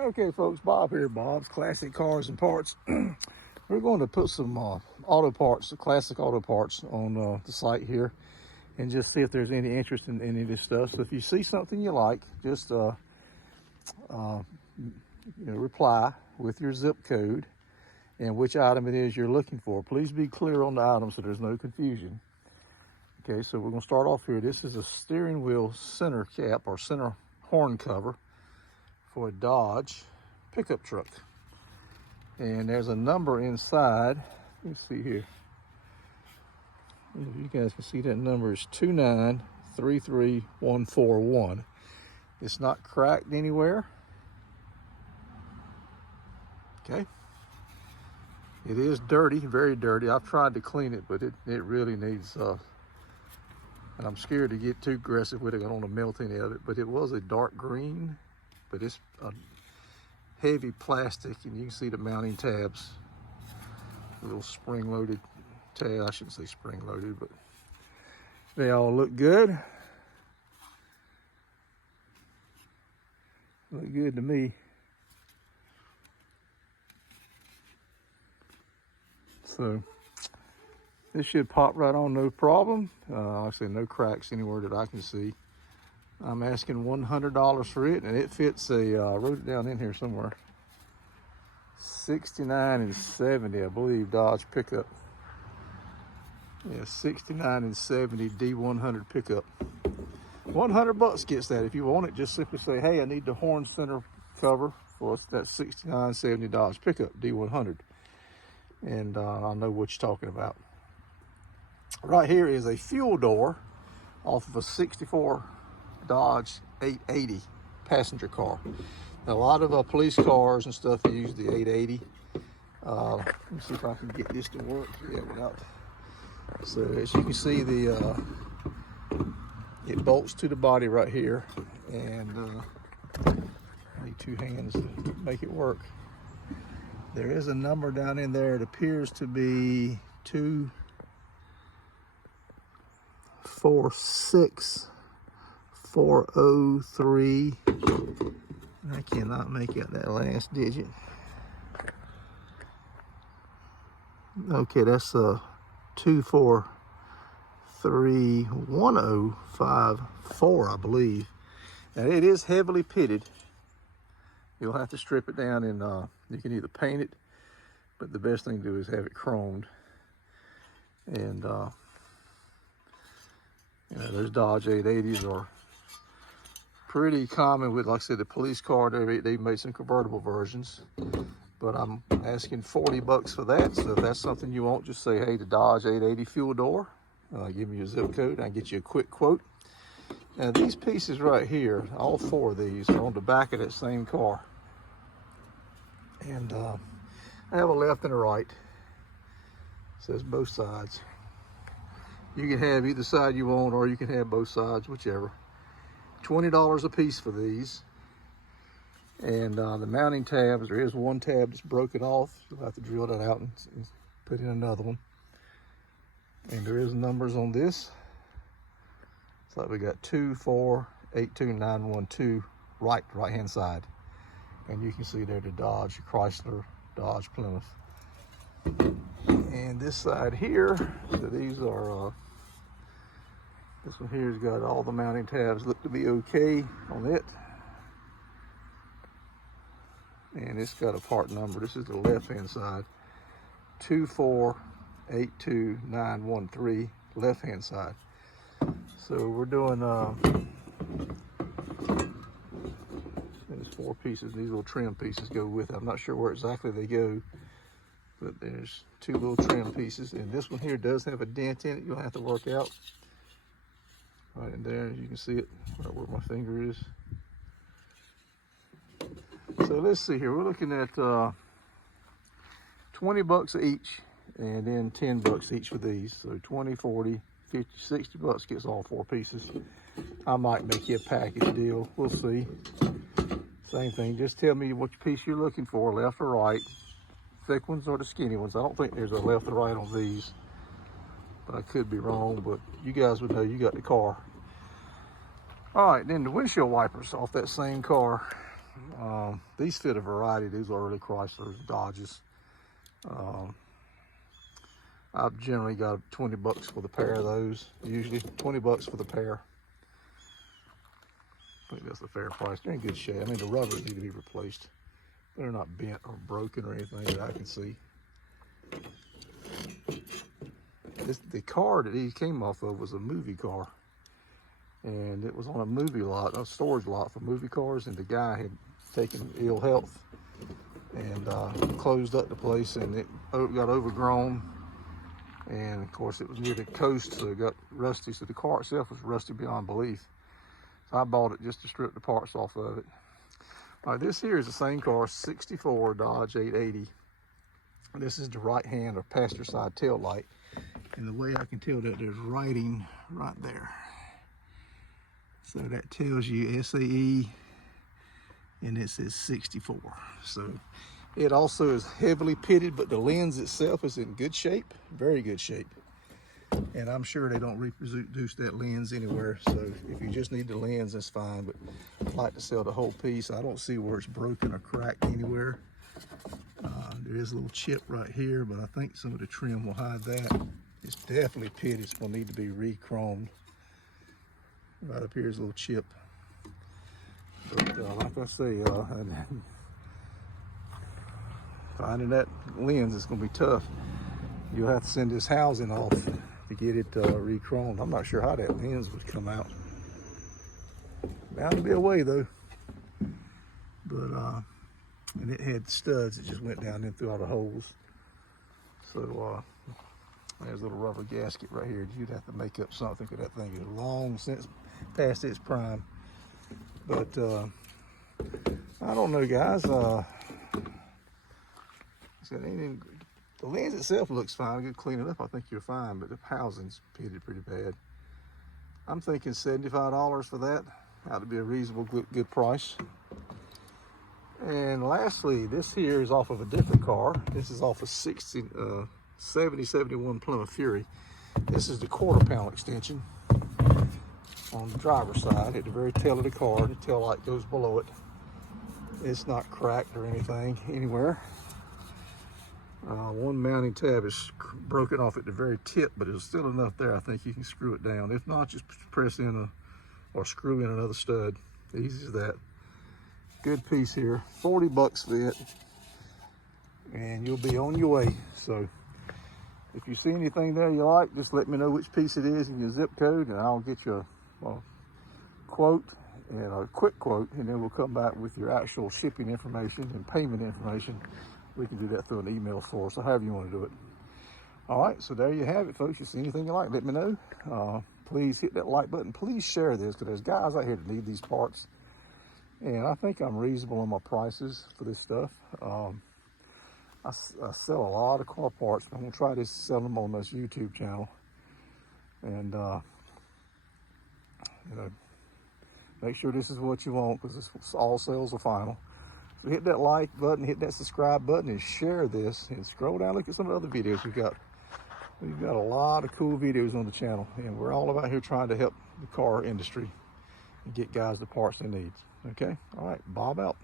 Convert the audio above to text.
Okay, folks, Bob here, Bob's Classic Cars and Parts. We're going to put some auto parts, classic auto parts on the site here and just see if there's any interest in any of this stuff. So if you see something you like, just reply with your zip code and which item it is you're looking for. Please be clear on the item so there's no confusion. Okay, so we're going to start off here. This is a steering wheel center cap or center horn cover for a Dodge pickup truck. And there's a number inside. Let's see here. If you guys can see, that number is 2933141. It's not cracked anywhere. Okay. It is dirty, very dirty. I've tried to clean it, but it really needs, and I'm scared to get too aggressive with it. I don't want to melt any of it, but it was a dark green, but it's a heavy plastic, and you can see the mounting tabs, a little spring-loaded tab. I shouldn't say spring-loaded, but they all look good. Look good to me. So this should pop right on, no problem. Like I said, no cracks anywhere that I can see. I'm asking $100 for it, and it fits a, I wrote it down in here somewhere, 69 and 70, I believe, Dodge pickup. Yeah, 69 and 70 D100 pickup. $100 gets that. If you want it, just simply say, hey, I need the horn center cover for that 69 70 Dodge pickup D100. And I know what you're talking about. Right here is a fuel door off of a 64 Dodge 880 passenger car. Now, a lot of police cars and stuff use the 880. Let me see if I can get this to work. Yeah, without. So as you can see, it bolts to the body right here, and I need two hands to make it work. There is a number down in there. It appears to be 246403. I cannot make out that last digit. Okay, that's 2431054, I believe. Now, it is heavily pitted. You'll have to strip it down, and you can either paint it, but the best thing to do is have it chromed. And those Dodge 880s are pretty common with, like I said, the police car. They've made some convertible versions, but I'm asking $40 for that. So if that's something you want, just say, hey, the Dodge 880 fuel door. Give me your zip code, and I can get you a quick quote. Now, these pieces right here, all four of these, are on the back of that same car. And I have a left and a right. It says both sides. You can have either side you want, or you can have both sides, whichever. $20 a piece for these. And the mounting tabs, there is one tab that's broken off. You'll have to drill that out and put in another one. And there is numbers on this. It's like we got 2482912 right hand side. And you can see there the Dodge, Chrysler, Dodge, Plymouth. And this side here, so these are, this one here has got all the mounting tabs, look to be okay on it. And it's got a part number. This is the left hand side, 2482913, left hand side. So we're doing, there's four pieces. These little trim pieces go with it. I'm not sure where exactly they go, but there's two little trim pieces. And this one here does have a dent in it. You'll have to work out. Right in there, you can see it right where my finger is. So let's see here. We're looking at $20 each, and then $10 each for these. So 20, 40, 50, $60 gets all four pieces. I might make you a package deal. We'll see. Same thing. Just tell me which piece you're looking for, left or right. Thick ones or the skinny ones. I don't think there's a left or right on these, but I could be wrong. But you guys would know. You got the car. All right, then the windshield wipers off that same car. These fit a variety. These are early Chryslers, Dodges. I've generally got 20 bucks for the pair of those. Usually 20 bucks for the pair. I think that's a fair price. They're in good shape. I mean, the rubbers need to be replaced. They're not bent or broken or anything that I can see. The car that he came off of was a movie car. And it was on a movie lot, a storage lot for movie cars, and the guy had taken ill health and closed up the place, and it got overgrown. And of course it was near the coast, so it got rusty. So the car itself was rusty beyond belief. So I bought it just to strip the parts off of it. All right, this here is the same car, 64 Dodge 880. This is the right hand or passenger side tail light. And the way I can tell that there's writing right there. So that tells you SAE, and it says 64. So it also is heavily pitted, but the lens itself is in good shape, very good shape. And I'm sure they don't reproduce that lens anywhere. So if you just need the lens, that's fine. But I'd like to sell the whole piece. I don't see where it's broken or cracked anywhere. There is a little chip right here, but I think some of the trim will hide that. It's definitely pitted. It's going to need to be re-chromed. Right up here is a little chip. But like I say, finding that lens is going to be tough. You'll have to send this housing off to get it re-chromed. I'm not sure how that lens would come out. Bound to be a way though. But and it had studs that just went down in through all the holes. So there's a little rubber gasket right here. You'd have to make up something, because that thing is long since past its prime. But I don't know, guys. The lens itself looks fine. You clean it up, I think you're fine. But the housing's pitted pretty bad. I'm thinking $75 for that. That'd be a reasonable, good price. And lastly, this here is off of a different car. This is off a 70-71 Plymouth Fury. This is the quarter panel extension on the driver's side at the very tail of the car. The tail light goes below it. It's not cracked or anything anywhere. One mounting tab is broken off at the very tip, but there's still enough there. I think you can screw it down. If not, just press in or screw in another stud. Easy as that. Good piece here. 40 bucks for it, and you'll be on your way. So if you see anything there you like, just let me know which piece it is and your zip code, and I'll get you a quote and a quick quote, and then we'll come back with your actual shipping information and payment information. We can do that through an email for us, or however you want to do it. All right, so there you have it, folks. You see anything you like, let me know. Please hit that like button. Please share this, because there's guys out here that need these parts. And I think I'm reasonable on my prices for this stuff. I sell a lot of car parts. I'm gonna try to sell them on this YouTube channel. And you know, make sure this is what you want, because all sales are final. So hit that like button, hit that subscribe button, and share this. And scroll down, look at some of the other videos we've got. We've got a lot of cool videos on the channel, and we're all about here trying to help the car industry and get guys the parts they need. Okay, all right, Bob out.